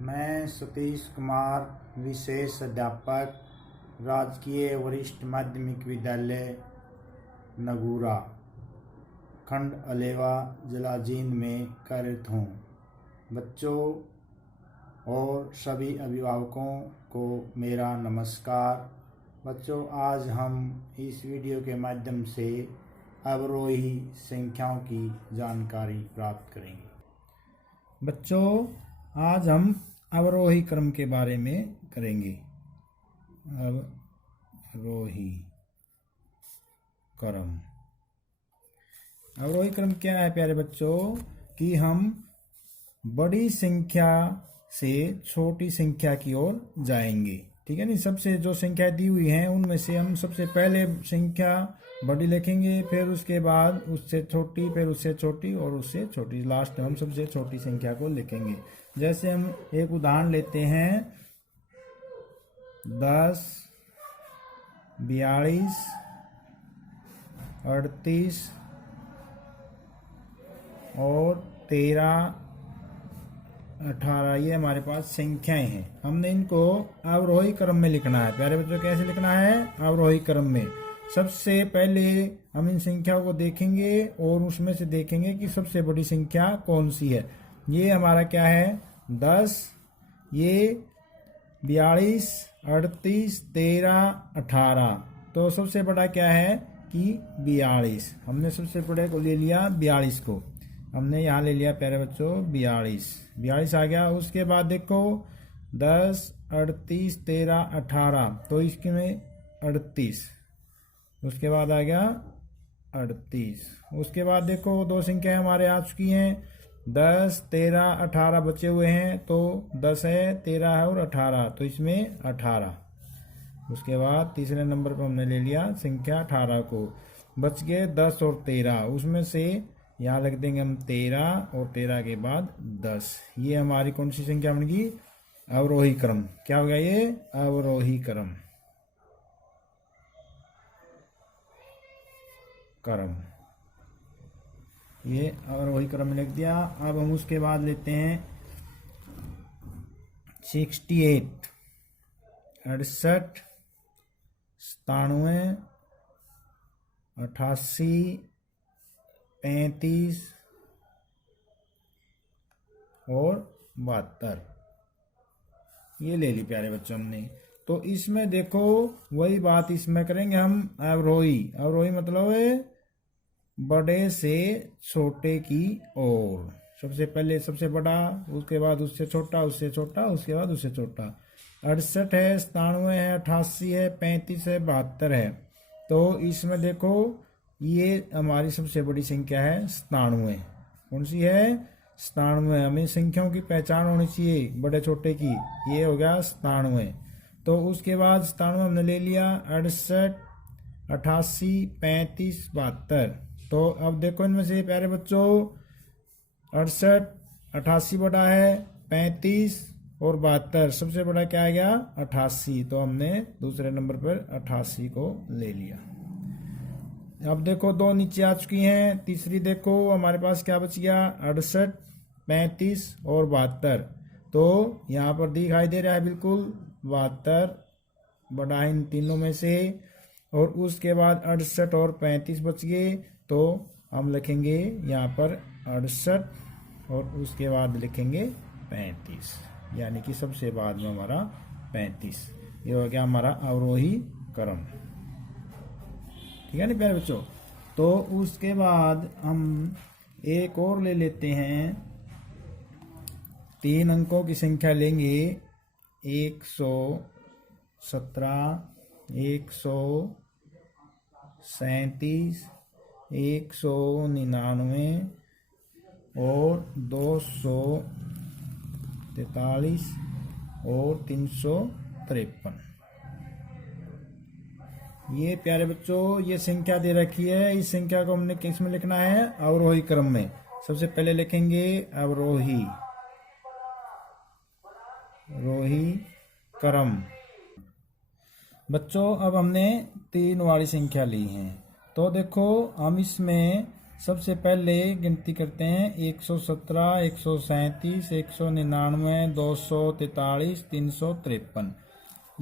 मैं सतीश कुमार, विशेष अध्यापक, राजकीय वरिष्ठ माध्यमिक विद्यालय नगूरा, खंड अलेवा, जिला जींद में कार्यरत हूँ। बच्चों और सभी अभिभावकों को मेरा नमस्कार। बच्चों, आज हम इस वीडियो के माध्यम से अवरोही संख्याओं की जानकारी प्राप्त करेंगे। बच्चों, आज हम अवरोही क्रम के बारे में करेंगे। अवरोही क्रम। अवरोही क्रम क्या है प्यारे बच्चों? कि हम बड़ी संख्या से छोटी संख्या की ओर जाएंगे। ठीक है नी। सबसे जो संख्या दी हुई हैं उनमें से हम सबसे पहले संख्या बड़ी लिखेंगे, फिर उसके बाद उससे छोटी, फिर उससे छोटी और उससे छोटी, लास्ट में हम सबसे छोटी संख्या को लिखेंगे। जैसे हम एक उदाहरण लेते हैं, 10, 42, 38 और 13, 18। ये हमारे पास संख्याएं हैं। हमने इनको अवरोही क्रम में लिखना है। प्यारे बच्चों, कैसे लिखना है? अवरोही क्रम में। सबसे पहले हम इन संख्याओं को देखेंगे और उसमें से देखेंगे कि सबसे बड़ी संख्या कौन सी है। ये हमारा क्या है? 10, ये 42, 38, 13, 18। तो सबसे बड़ा क्या है कि 42। हमने सबसे बड़े को ले लिया 42 को। हमने यहाँ ले लिया प्यारे बच्चों 42 आ गया। उसके बाद देखो 10, 38, 13, 18। तो इसके में 38। उसके बाद आ गया 38। उसके बाद देखो दो संख्याएं हमारे आ चुकी हैं, 10, 13, 18 बचे हुए हैं। तो 10 है, 13 है और 18। तो इसमें 18। उसके बाद तीसरे नंबर पर हमने ले लिया संख्या 18 को। बच गए 10 और 13। उसमें से यहाँ लिख देंगे हम 13 और 13 के बाद 10। ये हमारी कौन सी संख्या बन गई? अवरोही क्रम। क्या हो गया ये? अवरोही क्रम। ये अवरोही क्रम में लिख दिया। अब हम उसके बाद लेते हैं 68, 68, 97, 88, 35 और 72। ये ले ली प्यारे बच्चों हमने। तो इसमें देखो वही बात इसमें करेंगे हम। अवरोही मतलब है बड़े से छोटे की ओर। सबसे पहले सबसे बड़ा, उसके बाद उससे छोटा, उससे छोटा, उसके बाद उससे छोटा। 68 है, 97 है, 88 है, 35 है, 72 है। तो इसमें देखो ये हमारी सबसे बड़ी संख्या है 97। कौन सी है? 97। हमें संख्याओं की पहचान होनी चाहिए बड़े छोटे की। ये हो गया 97। तो उसके बाद 97 हमने ले लिया, 68, 88, 35, 72। तो अब देखो इनमें से प्यारे बच्चों 68, 88 बड़ा है, 35 और 72। सबसे बड़ा क्या आ गया? 88। तो हमने दूसरे नंबर पर 88 को ले लिया। अब देखो दो नीचे आ चुकी हैं। तीसरी देखो हमारे पास क्या बच गया? 68, 35 और 72। तो यहाँ पर दिखाई दे रहा है बिल्कुल 72 बड़ा है इन तीनों में से। और उसके बाद 68 और 35 बच गए। तो हम लिखेंगे यहाँ पर 68 और उसके बाद लिखेंगे 35, यानी कि सबसे बाद में हमारा 35। ये हो गया हमारा अवरोही क्रम। ठीक है ना प्यारे बच्चों? तो उसके बाद हम एक और ले लेते हैं। 3 अंकों की संख्या लेंगे, 117, 137, 199 और 243 और 353। ये प्यारे बच्चों ये संख्या दे रखी है। इस संख्या को हमने किस में लिखना है? अवरोही क्रम में। सबसे पहले लिखेंगे अवरोही क्रम। बच्चों अब हमने 3 वाली संख्या ली है। तो देखो हम इसमें सबसे पहले गिनती करते हैं 117, 137, 199, 243, 353।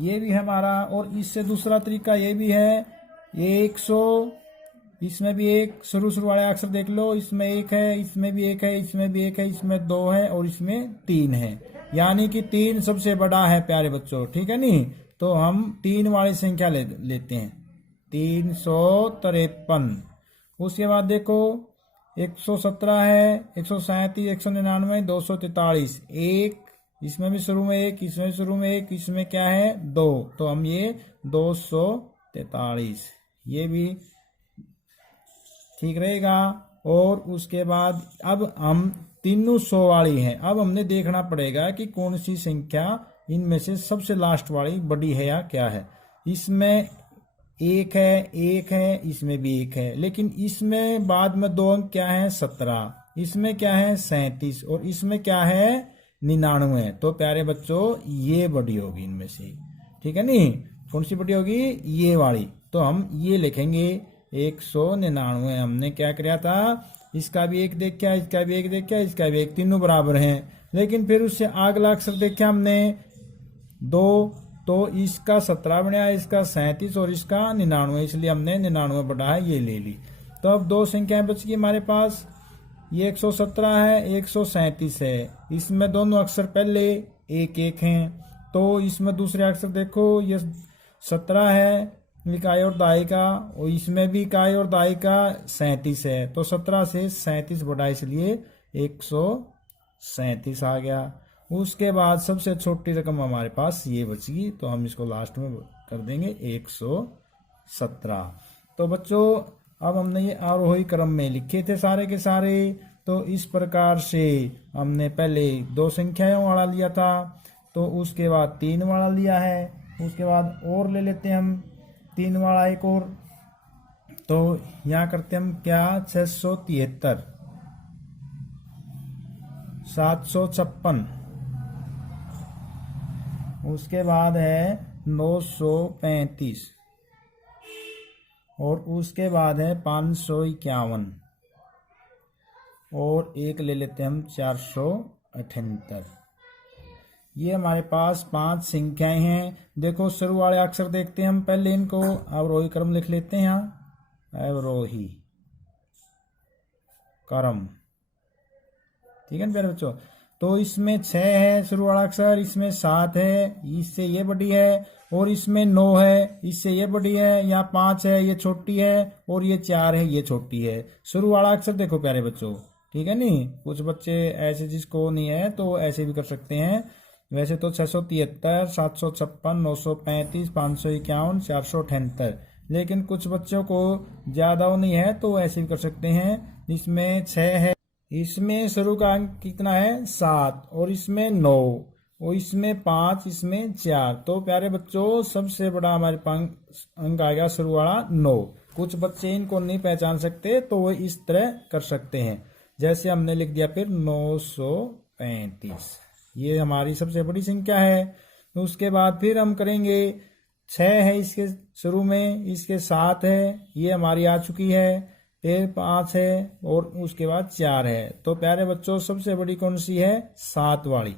ये भी है हमारा। और इससे दूसरा तरीका ये भी है, 100, इसमें भी एक शुरू वाले अक्षर देख लो, इसमें एक है, इसमें भी एक है, इसमें भी एक है, इसमें दो है और इसमें तीन है, यानी कि तीन सबसे बड़ा है प्यारे बच्चों, ठीक है नहीं। तो हम तीन वाली संख्या लेते हैं 353। उसके बाद देखो 117 है, 137, 199, 243, एक, इसमें भी शुरू में एक, इसमें भी शुरू में एक, इसमें क्या है दो, तो हम ये 243, ये भी ठीक रहेगा। और उसके बाद अब हम तीनों 100 वाली हैं, अब हमने देखना पड़ेगा कि कौन सी संख्या इनमें से सबसे लास्ट वाली बड़ी है या क्या है। इसमें एक है, इसमें भी एक है, लेकिन इसमें बाद में दो अंक क्या है 17, इसमें क्या है 37 और इसमें क्या है 99। तो प्यारे बच्चों ये बड़ी होगी इनमें से, ठीक है नहीं। कौन सी बड़ी होगी, ये वाली। तो हम ये लिखेंगे 199। हमने क्या किया था, इसका भी एक देखा, इसका भी एक देखा, इसका भी एक, तीनों बराबर हैं। लेकिन फिर उससे अगला अक्षर देखा हमने दो, तो इसका 17 बनाया, इसका 37 और इसका 99, इसलिए हमने 99 बढ़ा है, ये ले ली। तो अब दो संख्याएं बच गई हमारे पास, ये 117 है, 137 है। इसमें दोनों अक्षर पहले एक एक हैं, तो इसमें दूसरे अक्षर देखो, ये 17 है इकाई और दहाई का, और इसमें भी इकाई और दहाई का 37 है। तो 17 से 37 बढ़ा, इसलिए 137 आ गया। उसके बाद सबसे छोटी रकम हमारे पास ये बची, तो हम इसको लास्ट में कर देंगे 117। तो बच्चों अब हमने ये आरोही क्रम में लिखे थे सारे के सारे। तो इस प्रकार से हमने पहले दो संख्याओं वाला लिया था, तो उसके बाद तीन वाला लिया है, उसके बाद और ले लेते हैं हम तीन वाला एक और। तो यहाँ करते हम क्या, 673, 756, उसके बाद है 935 और उसके बाद है 551 और एक ले लेते हैं हम 478। ये हमारे पास 5 संख्याएं हैं। देखो शुरू वाले अक्षर देखते हैं हम, पहले इनको अवरोही क्रम लिख लेते हैं। यहाँ अवरोही क्रम, ठीक है ना प्यारे बच्चों। तो इसमें 6 है शुरू वाला अक्षर, इसमें 7 है, इससे ये बड़ी है, और इसमें 9 है, इससे ये बड़ी है, यहाँ 5 है, ये छोटी है, और ये 4 है, ये छोटी है। शुरू वाला अक्षर देखो प्यारे बच्चों, ठीक है नहीं। कुछ बच्चे ऐसे जिसको नहीं है तो ऐसे भी कर सकते हैं। वैसे तो 673, 756, 935, 551, 478, लेकिन कुछ बच्चों को ज्यादा नहीं है तो ऐसे भी कर सकते हैं। इसमें 6 है, इसमें शुरू का अंक कितना है 7, और इसमें 9, और इसमें 5, इसमें 4। तो प्यारे बच्चों सबसे बड़ा हमारे पास अंक आ गया शुरू वाला 9। कुछ बच्चे इनको नहीं पहचान सकते तो वो इस तरह कर सकते हैं, जैसे हमने लिख दिया फिर 935, ये हमारी सबसे बड़ी संख्या है। तो उसके बाद फिर हम करेंगे 6 है इसके शुरू में, इसके 7 है, ये हमारी आ चुकी है, फिर 5 है और उसके बाद 4 है। तो प्यारे बच्चों सबसे बड़ी कौन सी है, 7 वाली,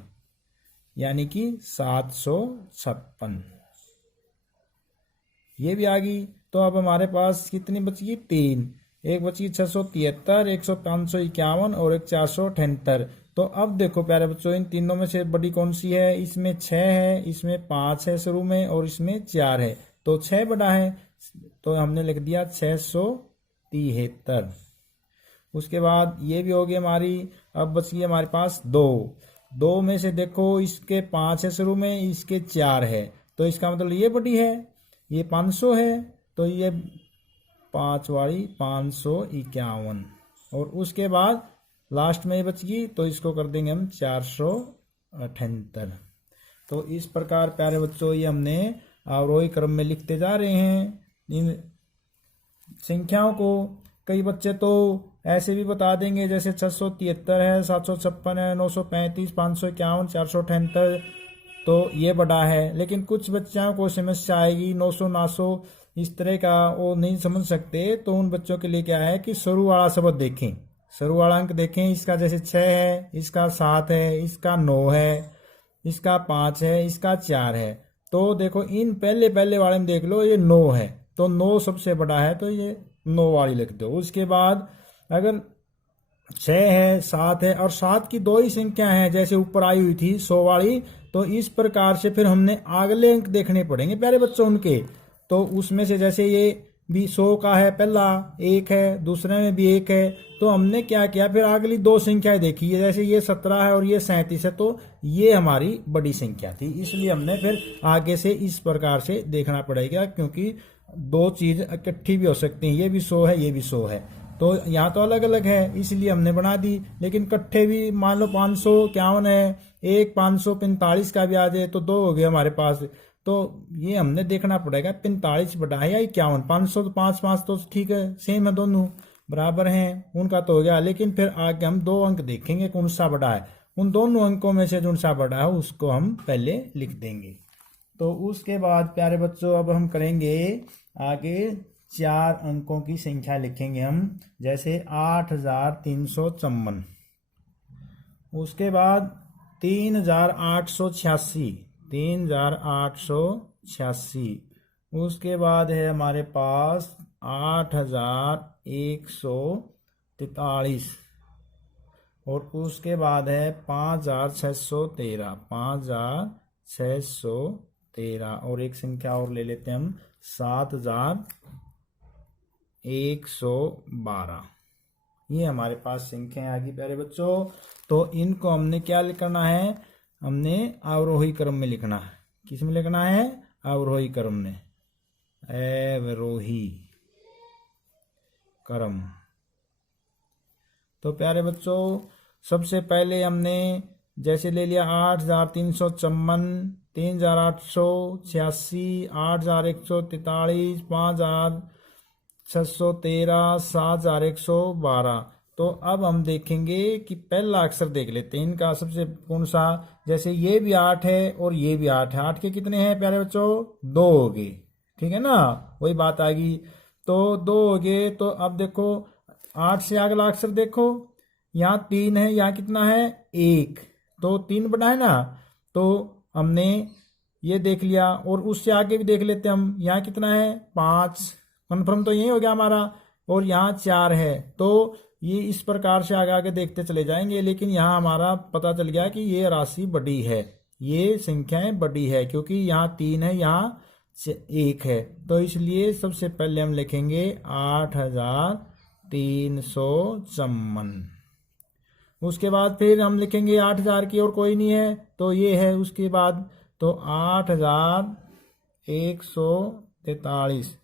यानी कि 756, ये भी आ गई। तो अब हमारे पास कितनी बची, 3, एक बची 673, एक 551 और एक 478। तो अब देखो प्यारे बच्चों इन तीनों में से बड़ी कौन सी है, इसमें 6 है, इसमें 5 है शुरू में, और इसमें 4 है, तो 6 बड़ा है, तो हमने लिख दिया 673। उसके बाद ये भी हो गई हमारी। अब बच गई हमारे पास 2 में से देखो इसके 5 है शुरू में, इसके 4 है, तो इसका मतलब ये बड़ी है, ये 500 है, तो ये 5 वाली 551, और उसके बाद लास्ट में ये बच गई, तो इसको कर देंगे हम 478। तो इस प्रकार प्यारे बच्चों ये हमने अवरोही क्रम में लिखते जा रहे हैं इन संख्याओं को। कई बच्चे तो ऐसे भी बता देंगे, जैसे 673 है, 756 है, 935, 551, 478, तो ये बड़ा है। लेकिन कुछ बच्चों को समस्या आएगी 900, 900 इस तरह का वो नहीं समझ सकते, तो उन बच्चों के लिए क्या है कि शुरू वाला शब्द देखें, शुरू वाला अंक देखें। इसका जैसे 6 है, इसका 7 है, इसका 9 है, इसका 5 है, इसका 4 है। तो देखो इन पहले पहले वाले में देख लो, ये 9 है तो 9 सबसे बड़ा है, तो ये 9 वाली लिख दो। उसके बाद अगर 6 है, 7 है, और 7 की 2 ही संख्या है जैसे ऊपर आई हुई थी 100 वाली, तो इस प्रकार से फिर हमने अगले अंक देखने पड़ेंगे प्यारे बच्चों उनके। तो उसमें से जैसे ये भी 100 का है, पहला 1 है, दूसरे में भी 1 है, तो हमने क्या किया फिर अगली 2 संख्याएं देखी है, जैसे ये 17 है और ये 37 है, तो ये हमारी बड़ी संख्या थी, इसलिए हमने फिर आगे से इस प्रकार से देखना पड़ेगा, क्योंकि 2 चीज इकट्ठी भी हो सकती हैं, ये भी 100 है, ये भी 100 है, तो यहाँ तो अलग अलग है इसलिए हमने बना दी। लेकिन इकट्ठे भी मान लो 551 है, एक 545 का भी आ जाए तो 2 हो गए हमारे पास, तो ये हमने देखना पड़ेगा 45 बड़ा है या 51। 500 तो 5 तो ठीक है, सेम है, दोनों बराबर हैं, उनका तो हो गया। लेकिन फिर आगे हम 2 अंक देखेंगे कौन सा बड़ा है, उन दोनों अंकों में से जो सा बड़ा है उसको हम पहले लिख देंगे। तो उसके बाद प्यारे बच्चों अब हम करेंगे आगे 4 अंकों की संख्या लिखेंगे हम, जैसे 8354, उसके बाद 3886, 3886, उसके बाद है हमारे पास 8143, और उसके बाद है 5613, 5613, और एक संख्या और ले लेते हैं हम 7112। ये हमारे पास संख्याएं आ गई प्यारे बच्चों। तो इनको हमने क्या करना है, हमने अवरोही क्रम में लिखना है। किस में लिखना है, अवरोही क्रम में, अवरोही क्रम। तो प्यारे बच्चों सबसे पहले हमने जैसे ले लिया 8354, 3886, 8143, 5613, 7112। तो अब हम देखेंगे कि पहला अक्षर देख लेते हैं इनका, सबसे कौन सा, जैसे ये भी 8 है और ये भी 8 है, 8 के कितने हैं प्यारे बच्चों, 2 हो गए, ठीक है ना, वही बात आ गई। तो 2 हो गए, तो अब देखो 8 से अगला अक्षर देखो, यहाँ 3 है, यहाँ कितना है 1, तो 3 बना है ना, तो हमने ये देख लिया। और उससे आगे भी देख लेते हम, यहाँ कितना है 5, कन्फर्म तो यही हो गया हमारा, और यहाँ 4 है, तो ये इस प्रकार से आगे आगे देखते चले जाएंगे। लेकिन यहाँ हमारा पता चल गया कि ये राशि बड़ी है, ये संख्याएं बड़ी है, क्योंकि यहाँ 3 है, यहाँ 1 है, तो इसलिए सबसे पहले हम लिखेंगे 8354। उसके बाद फिर हम लिखेंगे 8000 की और कोई नहीं है, तो ये है, उसके बाद तो 8143।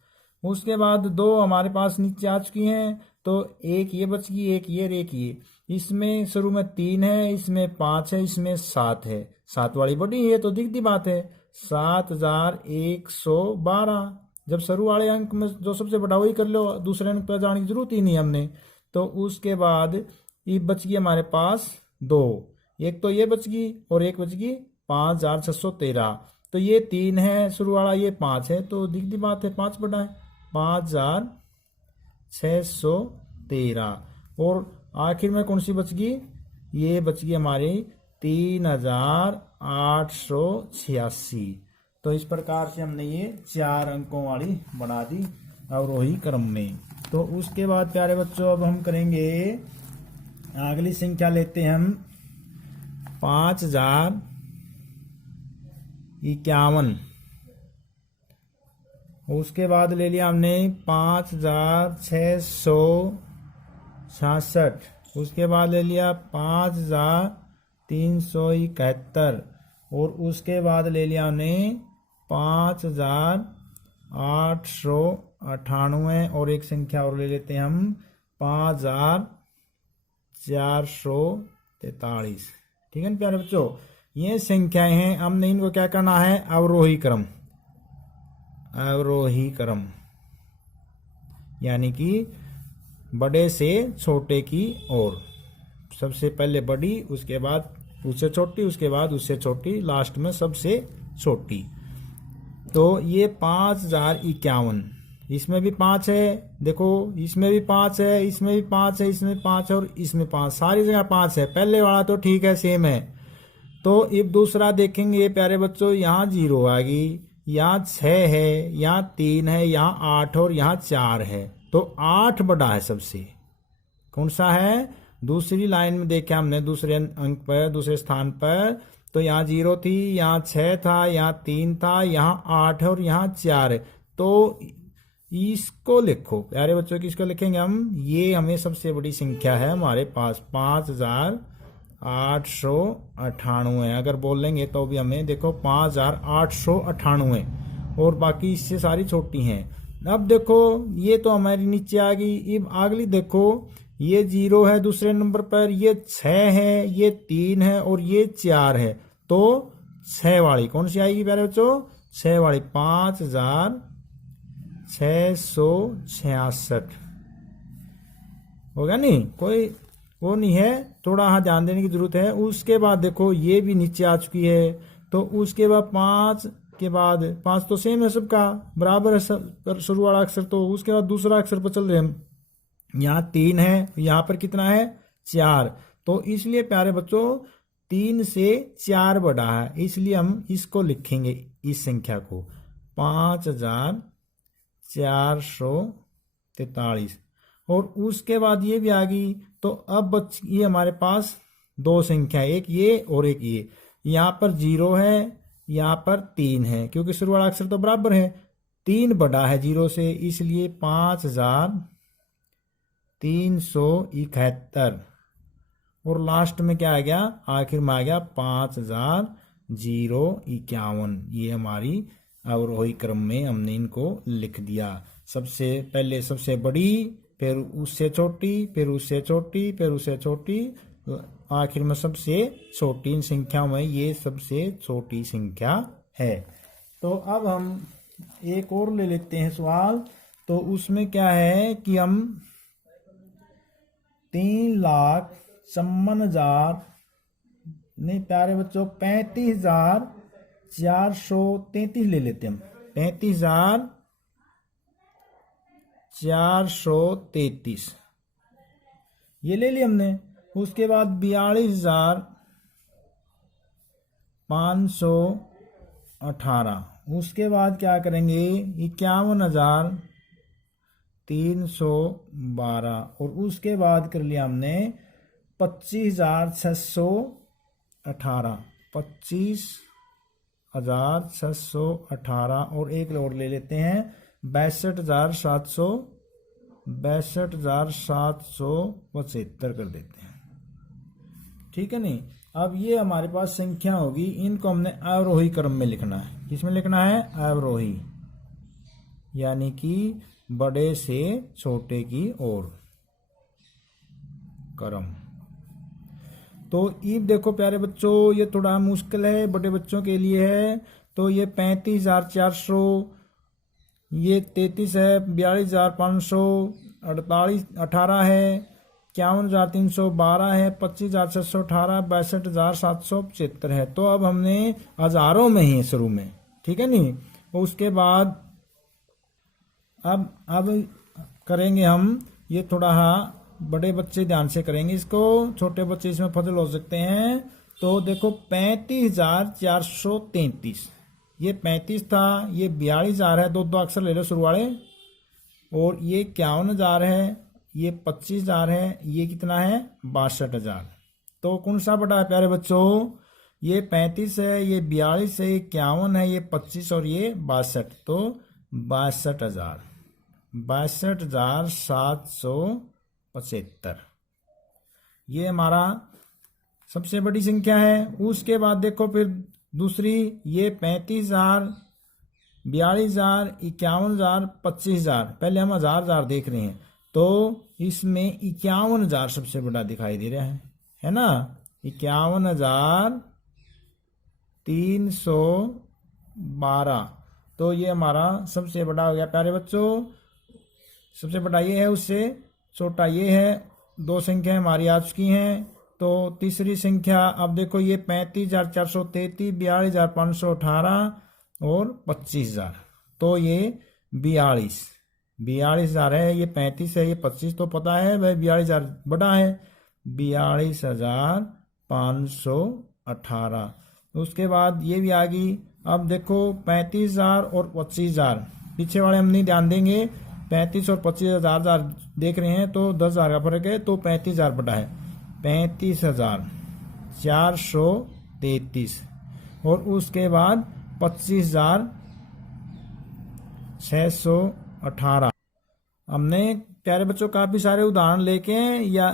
उसके बाद 2 हमारे पास नीचे आ चुकी हैं, तो एक ये बच गई, एक ये, एक ये। इसमें शुरू में 3 है, इसमें 5 है, इसमें 7 है, 7 वाली बड़ी है, तो दिखती बात है 7112। जब शुरू वाले अंक में जो सबसे बड़ा वही कर लो, दूसरे अंक पर जाने की जरूरत ही नहीं हमने। तो उसके बाद ये बच गई हमारे पास 2, एक तो ये बच गई और एक बच गई 5613। तो ये 3 है शुरू वाला, ये 5 है, तो दिखती बात है 5 बड़ा है, 5613। और आखिर में कौन सी बच गई, ये बच गई हमारी 3886। तो इस प्रकार से हमने ये 4 अंकों वाली बना दी अवरोही क्रम में। तो उसके बाद प्यारे बच्चों अब हम करेंगे अगली संख्या, लेते हैं हम 5051। उसके बाद ले लिया हमने 5666। उसके बाद ले लिया 5371, और उसके बाद ले लिया हमने 5898, और एक संख्या और ले लेते हैं हम 5443। ठीक है ना प्यारे बच्चों, ये संख्याएं हैं, हमने इनको क्या करना है, अवरोही क्रम, अवरोही क्रम, यानी कि बड़े से छोटे की ओर, सबसे पहले बड़ी, उसके बाद उससे छोटी, उसके बाद उससे छोटी, लास्ट में सबसे छोटी। तो ये 5051, इसमें भी 5 है, देखो इसमें भी 5 है, इसमें भी 5 है, इसमें 5 है और इसमें 5, सारी जगह 5 है। पहले वाला तो ठीक है, सेम है। तो अब दूसरा देखेंगे प्यारे बच्चों, यहाँ 0 आ गई, यहाँ 6 है, यहाँ 3 है, यहाँ 8 और यहाँ 4 है। तो 8 बड़ा है सबसे। कौन सा है? दूसरी लाइन में देखा हमने, दूसरे अंक पर, दूसरे स्थान पर। तो यहाँ 0 थी, यहाँ 6 था, यहाँ 3 था, यहाँ 8 है और यहाँ 4 है। तो इसको लिखो प्यारे बच्चों, किसको लिखेंगे हम? ये हमें सबसे बड़ी संख्या है हमारे पास, 5898। अगर बोल लेंगे तो भी हमें देखो 5898, और बाकी इससे सारी छोटी हैं। अब देखो ये तो हमारी नीचे आ गई। अब अगली देखो, ये 0 है दूसरे नंबर पर, ये 6 है, ये 3 है और ये 4 है। तो 6 वाली कौन सी आएगी प्यारे बच्चों? 6 वाली 5666 होगा। नहीं कोई वो नहीं है, थोड़ा हाँ ध्यान देने की जरूरत है। उसके बाद देखो ये भी नीचे आ चुकी है। तो उसके बाद 5 के बाद 5 तो सेम है, सबका बराबर है सब शुरू वाला अक्षर। तो उसके बाद दूसरा अक्षर पर चल रहे हम, यहाँ 3 है, यहाँ पर कितना है? 4। तो इसलिए प्यारे बच्चों 3 से 4 बड़ा है, इसलिए हम इसको लिखेंगे, इस संख्या को 5443। और उसके बाद ये भी आ गई। तो अब ये हमारे पास दो संख्या, एक ये और एक ये। यहाँ पर 0 है, यहाँ पर 3 है, क्योंकि शुरू वाला अक्षर तो बराबर है। 3 बड़ा है 0 से, इसलिए 5371। और लास्ट में क्या आ गया? आखिर में आ गया 5051। ये हमारी अवरोही क्रम में हमने इनको लिख दिया। सबसे पहले सबसे बड़ी, फिर उससे छोटी, फिर उससे छोटी, फिर उससे छोटी, आखिर में सबसे छोटी। इन संख्याओं में ये सबसे छोटी संख्या है। तो अब हम एक और ले लेते हैं सवाल। तो उसमें क्या है कि हम 3,54,000 नहीं प्यारे बच्चों 35,433 ले लेते हैं हम। 35,433 ये ले लिया हमने। उसके बाद 42,518। उसके बाद क्या करेंगे? 51,312। और उसके बाद कर लिया हमने 25,618। 25,618 और एक और ले लेते हैं 62,775 कर देते हैं। ठीक है नहीं? अब ये हमारे पास संख्या होगी, इनको हमने अवरोही क्रम में लिखना है। किसमें लिखना है? अवरोही, यानी कि बड़े से छोटे की ओर क्रम। तो अब देखो प्यारे बच्चों, ये थोड़ा मुश्किल है, बड़े बच्चों के लिए है। तो ये 35,400, ये 33 है, 42,518 है, 51,312 है, 25,618, 62,775 है। तो अब हमने हजारों में ही शुरू में, ठीक है नहीं? उसके बाद अब करेंगे हम ये थोड़ा बड़े बच्चे ध्यान से करेंगे इसको, छोटे बच्चे इसमें फजल हो सकते हैं। तो देखो 35,433, ये 35 था, ये 42,000 है, दो दो अक्षर ले लो शुरू वाले। और ये 51,000 है, ये 25,000 है, ये कितना है? 62,000। तो कौन सा बड़ा है प्यारे बच्चों? ये 35 है, ये 42 है, ये 51 है, ये 25 और ये 62। तो 62,000, 62,775 ये हमारा सबसे बड़ी संख्या है। उसके बाद देखो फिर दूसरी, ये 35,000, 42,000, 51,000, 25,000। पहले हम हजार देख रहे हैं। तो इसमें 51,000 सबसे बड़ा दिखाई दे रहा है ना? 51,312। तो ये हमारा सबसे बड़ा हो गया प्यारे बच्चों। सबसे बड़ा ये है, उससे छोटा ये है। दो संख्या हमारी आ चुकी हैं। तो तीसरी संख्या अब देखो, ये 35,433, 42,518 और 25,000। तो ये 42 42,000 है, ये 35 है, ये 25 तो पता है भाई, 42,000 बड़ा है, 42,518। उसके बाद ये भी आ गई। अब देखो 35,000 और 25,000, पीछे वाले हम नहीं ध्यान देंगे, 35 और 25,000 देख रहे हैं तो 10,000 का फर्क है, तो 35,000 बटा है 35,433, और उसके बाद 25,618। हमने प्यारे बच्चों काफी सारे उदाहरण लेके या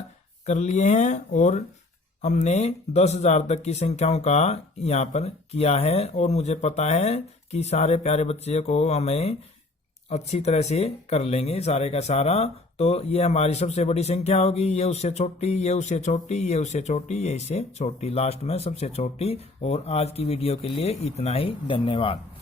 कर लिए हैं, और हमने 10,000 तक की संख्याओं का यहाँ पर किया है, और मुझे पता है कि सारे प्यारे बच्चे को हमें अच्छी तरह से कर लेंगे सारे का सारा। तो ये हमारी सबसे बड़ी संख्या होगी, ये उससे छोटी, ये उससे छोटी, ये उससे छोटी, ये इससे छोटी, लास्ट में सबसे छोटी। और आज की वीडियो के लिए इतना ही, धन्यवाद।